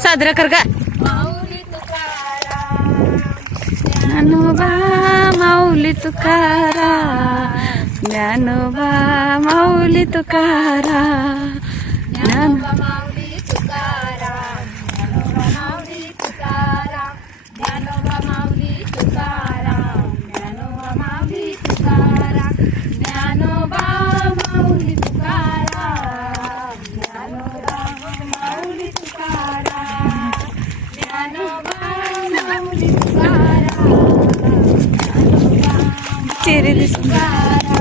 साजरा कर का. माऊली तुकाराम ज्ञानोबा माऊली तुकाराम, ज्ञानोबा माऊली तुकाराम, ज्ञानोबा माऊली तुकाराम, ज्ञानोबा माऊली तुकाराम, ज्ञानोबा माऊली तुकाराम, ज्ञानोबा माऊली तुकाराम, ज्ञानोबा माऊली तुकाराम, ज्ञानोबा माऊली तुकाराम, ज्ञानोबा माऊली तुकाराम, चेहरे दिसून तुकाराम.